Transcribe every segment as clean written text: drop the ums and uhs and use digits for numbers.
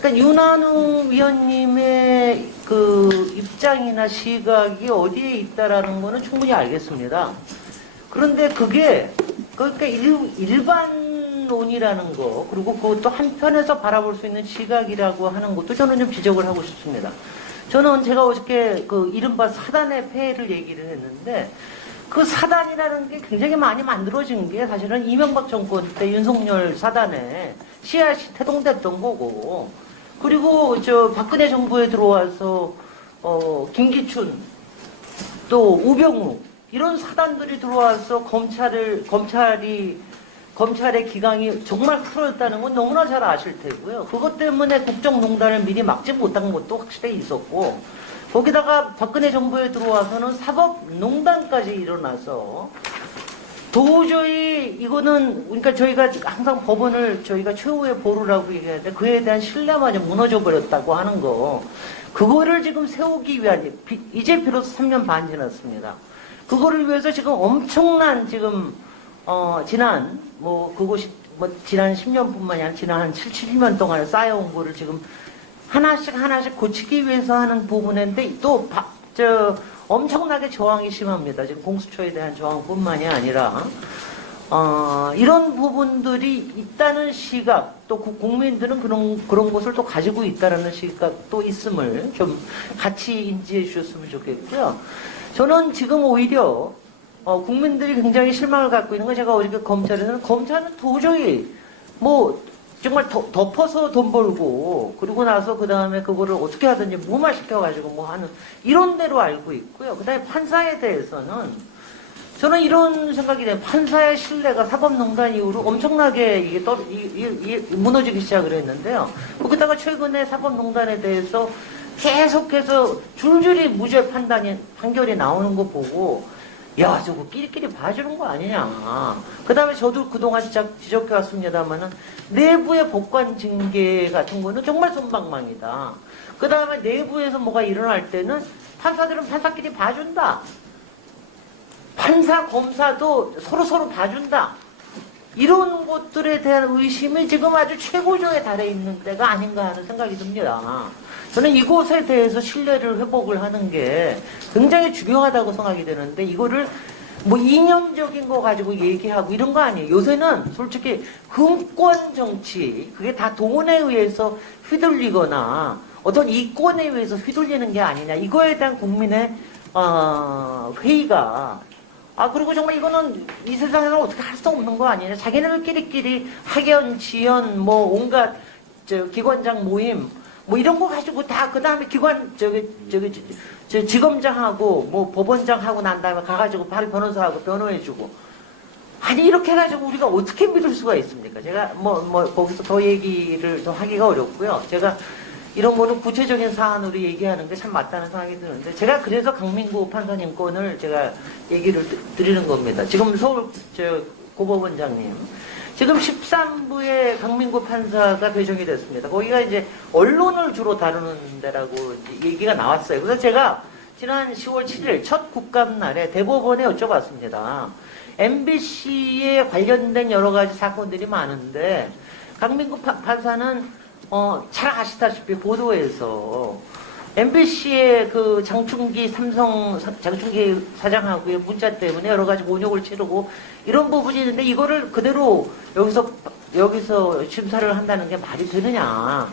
그러니까 윤한웅 위원님의 그 입장이나 시각이 어디에 있다라는 거는 충분히 알겠습니다. 그런데 그게 그러니까 일반론이라는 거, 그리고 그것도 한편에서 바라볼 수 있는 시각이라고 하는 것도 저는 좀 지적을 하고 싶습니다. 저는 제가 어저께 그 이른바 사단의 폐해를 얘기를 했는데, 그 사단이라는 게 굉장히 많이 만들어진 게 사실은 이명박 정권 때 윤석열 사단에 씨앗이 태동됐던 거고, 그리고 저 박근혜 정부에 들어와서 김기춘 또 우병우 이런 사단들이 들어와서 검찰의 기강이 정말 풀어졌다는 건 너무나 잘 아실 테고요. 그것 때문에 국정농단을 미리 막지 못한 것도 확실히 있었고, 거기다가 박근혜 정부에 들어와서는 사법농단까지 일어나서 도저히 이거는, 그러니까 저희가 항상 법원을 저희가 최후의 보루라고 얘기하는데 그에 대한 신뢰마저 무너져 버렸다고 하는 거, 그거를 지금 세우기 위한, 이제 비로소 3년 반 지났습니다. 그거를 위해서 지금 엄청난 지금 지난 지난 10년뿐만이 아니라 지난 한 7, 8년 동안 쌓여온 거를 지금 하나씩 고치기 위해서 하는 부분인데, 또 엄청나게 저항이 심합니다. 지금 공수처에 대한 저항뿐만이 아니라 이런 부분들이 있다는 시각, 또 국민들은 그런 것을 또 가지고 있다는 시각도 있음을 좀 같이 인지해 주셨으면 좋겠고요. 저는 지금 오히려 국민들이 굉장히 실망을 갖고 있는 건, 제가 어저께 검찰은 도저히 정말 덮어서 돈 벌고, 그리고 나서 그 다음에 그거를 어떻게 하든지 무마시켜가지고 하는 이런 대로 알고 있고요. 그 다음에 판사에 대해서는 저는 이런 생각이 돼요. 판사의 신뢰가 사법농단 이후로 엄청나게 이게 무너지기 시작을 했는데요. 거기다가 최근에 사법농단에 대해서 계속해서 줄줄이 무죄 판결이 나오는 거 보고, 야, 저거 끼리끼리 봐주는 거 아니냐. 그 다음에 저도 그동안 지적해 왔습니다만은, 내부의 법관 징계 같은 거는 정말 손방망이다. 그 다음에 내부에서 뭐가 일어날 때는 판사들은 판사끼리 봐준다. 판사, 검사도 서로 봐준다. 이런 것들에 대한 의심이 지금 아주 최고조에 달해 있는 데가 아닌가 하는 생각이 듭니다. 저는 이곳에 대해서 신뢰를 회복을 하는 게 굉장히 중요하다고 생각이 되는데, 이거를 이념적인 거 가지고 얘기하고 이런 거 아니에요. 요새는 솔직히 흥권 정치, 그게 다 돈에 의해서 휘둘리거나 어떤 이권에 의해서 휘둘리는 게 아니냐. 이거에 대한 국민의 회의가, 그리고 정말 이거는 이 세상에서 어떻게 할 수 없는 거 아니냐. 자기네들끼리 학연, 지연, 온갖 기관장 모임, 이런 거 가지고 다, 그 다음에 지검장하고, 법원장하고 난 다음에 가가지고 바로 변호사하고 변호해주고. 아니, 이렇게 해가지고 우리가 어떻게 믿을 수가 있습니까? 제가 거기서 더 얘기를 더 하기가 어렵고요. 제가 이런 거는 구체적인 사안으로 얘기하는 게 참 맞다는 생각이 드는데, 제가 그래서 강민구 판사님 건을 제가 얘기를 드리는 겁니다. 지금 서울, 고법원장님. 지금 13부에 강민구 판사가 배정이 됐습니다. 거기가 이제 언론을 주로 다루는 데라고 얘기가 나왔어요. 그래서 제가 지난 10월 7일 첫 국감날에 대법원에 여쭤봤습니다. MBC에 관련된 여러 가지 사건들이 많은데, 강민구 판사는 잘 아시다시피 보도에서 MBC의 그 장충기 사장하고의 문자 때문에 여러 가지 곤욕을 치르고 이런 부분이 있는데, 이거를 그대로 여기서 심사를 한다는 게 말이 되느냐.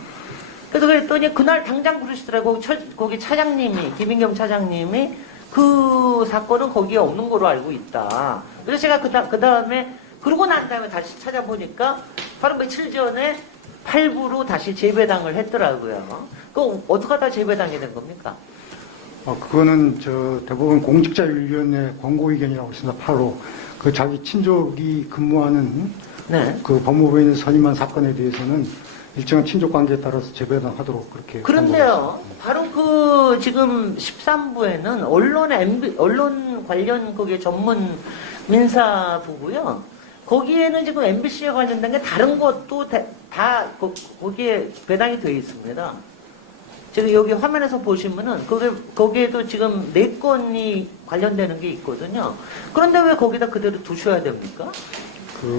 그래서 그랬더니 그날 당장 부르시더라고. 거기 차장님이, 김인겸 차장님이 그 사건은 거기에 없는 거로 알고 있다. 그래서 제가 그 다음에, 그러고 난 다음에 다시 찾아보니까 바로 며칠 전에 8부로 다시 재배당을 했더라고요. 그거 어떻게 하다 재배당이 된 겁니까? 그거는 대법원 공직자윤리위원회 권고 의견이라고 있습니다. 8호. 그 자기 친족이 근무하는 그 법무부에 있는 선임한 사건에 대해서는 일정한 친족 관계에 따라서 재배당하도록 그렇게. 그런데요, 바로 지금 13부에는 언론 관련 그게 전문 민사부고요. 거기에는 지금 MBC에 관련된 게 다른 것도 다 거기에 배당이 되어 있습니다. 지금 여기 화면에서 보시면은 거기에도 지금 4건이 관련되는 게 있거든요. 그런데 왜 거기다 그대로 두셔야 됩니까?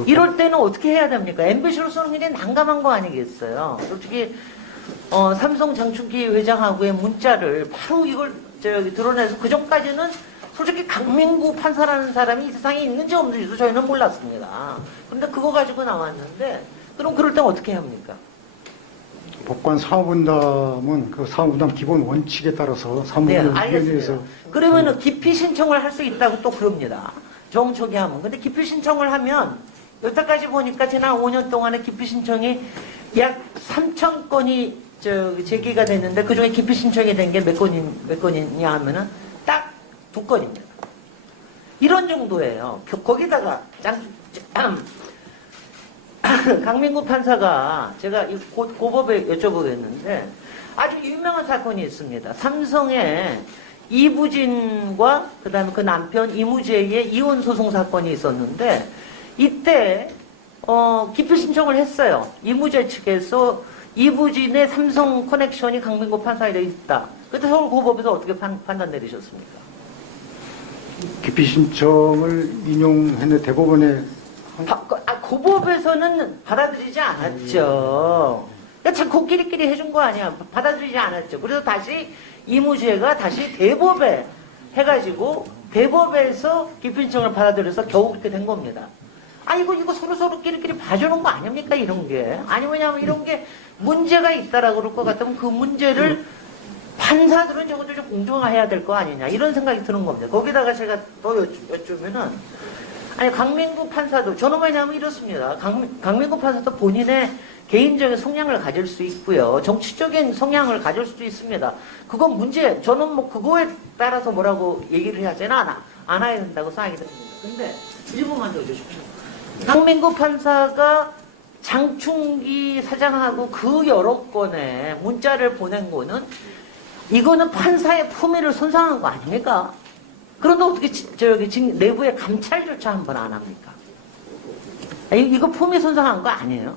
이럴 때는 어떻게 해야 됩니까? MBC로서는 굉장히 난감한 거 아니겠어요? 솔직히 삼성 장충기 회장하고의 문자를 바로 이걸 드러내서 그 전까지는 솔직히 강민구 판사라는 사람이 이 세상에 있는지 없는지도 저희는 몰랐습니다. 그런데 그거 가지고 나왔는데 그럼 그럴 땐 어떻게 합니까? 법관 사무분담은 그 사무분담 기본 원칙에 따라서 네, 사무위원회에서 알겠습니다. 그러면은 기피 신청을 할 수 있다고 또 그럽니다. 정촉이 하면. 근데 기피 신청을 하면 여태까지 보니까 지난 5년 동안에 기피 신청이 약 3천 건이 제기가 됐는데 그중에 기피 신청이 된 게 몇 건이냐 하면은 딱 2건입니다. 이런 정도예요. 거기다가 강민구 판사가 제가 고법에 여쭤보겠는데 아주 유명한 사건이 있습니다. 삼성의 이부진과 그다음에 그 남편 이무재의 이혼 소송 사건이 있었는데 이때 기피 신청을 했어요. 이무재 측에서 이부진의 삼성 커넥션이 강민구 판사에 되어 있다. 그때 서울 고법에서 어떻게 판단 내리셨습니까? 기피 신청을 인용했는데 대법원에 고법에서는 받아들이지 않았죠. 참 코끼리끼리 해준 거 아니야. 받아들이지 않았죠. 그래서 다시 이무재가 다시 대법에 해가지고 대법에서 기피 신청을 받아들여서 겨우 그렇게 된 겁니다. 이거 서로끼리끼리 봐주는 거 아닙니까? 이런 게. 아니, 왜냐면 이런 게 문제가 있다라고 그럴 것 같으면 그 문제를 판사들은 적어도 좀 공정화해야 될 거 아니냐. 이런 생각이 드는 겁니다. 거기다가 제가 또 여쭈면은 강민구 판사도, 저는 왜냐하면 이렇습니다. 강민구 판사도 본인의 개인적인 성향을 가질 수 있고요. 정치적인 성향을 가질 수도 있습니다. 그건 저는 뭐 그거에 따라서 뭐라고 얘기를 하지는 않아야 된다고 생각이 듭니다. 근데 일부만 더 주십시오. 강민구 판사가 장충기 사장하고 그 여러 건의 문자를 보낸 거는 이거는 판사의 품위를 손상한 거 아닙니까? 그런데 어떻게 내부의 감찰조차 한번 안 합니까? 이거 품위 손상한 거 아니에요?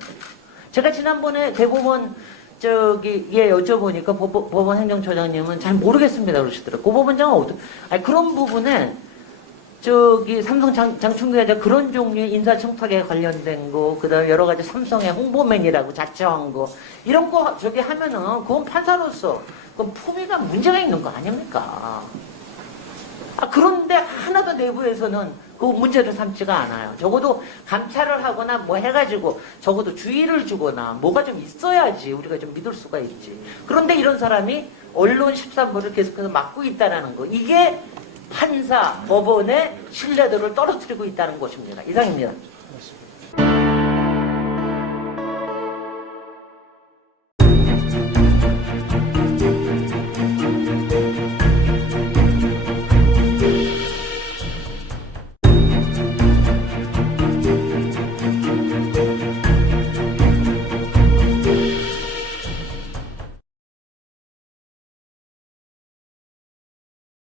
제가 지난번에 대법원 여쭤보니까 법원 행정처장님은 잘 모르겠습니다 그러시더라고요. 고법원장은 어떻게? 그런 부분에 삼성 장충기 회장 그런 종류의 인사청탁에 관련된 거, 그다음에 여러 가지 삼성의 홍보맨이라고 자처한 거 이런 거 하면은 그건 판사로서 그 품위가 문제가 있는 거 아닙니까? 그런데 하나도 내부에서는 그 문제를 삼지가 않아요. 적어도 감찰을 하거나 뭐 해가지고 적어도 주의를 주거나 뭐가 좀 있어야지 우리가 좀 믿을 수가 있지. 그런데 이런 사람이 언론 13부를 계속해서 막고 있다는 거. 이게 판사, 법원의 신뢰도를 떨어뜨리고 있다는 것입니다. 이상입니다.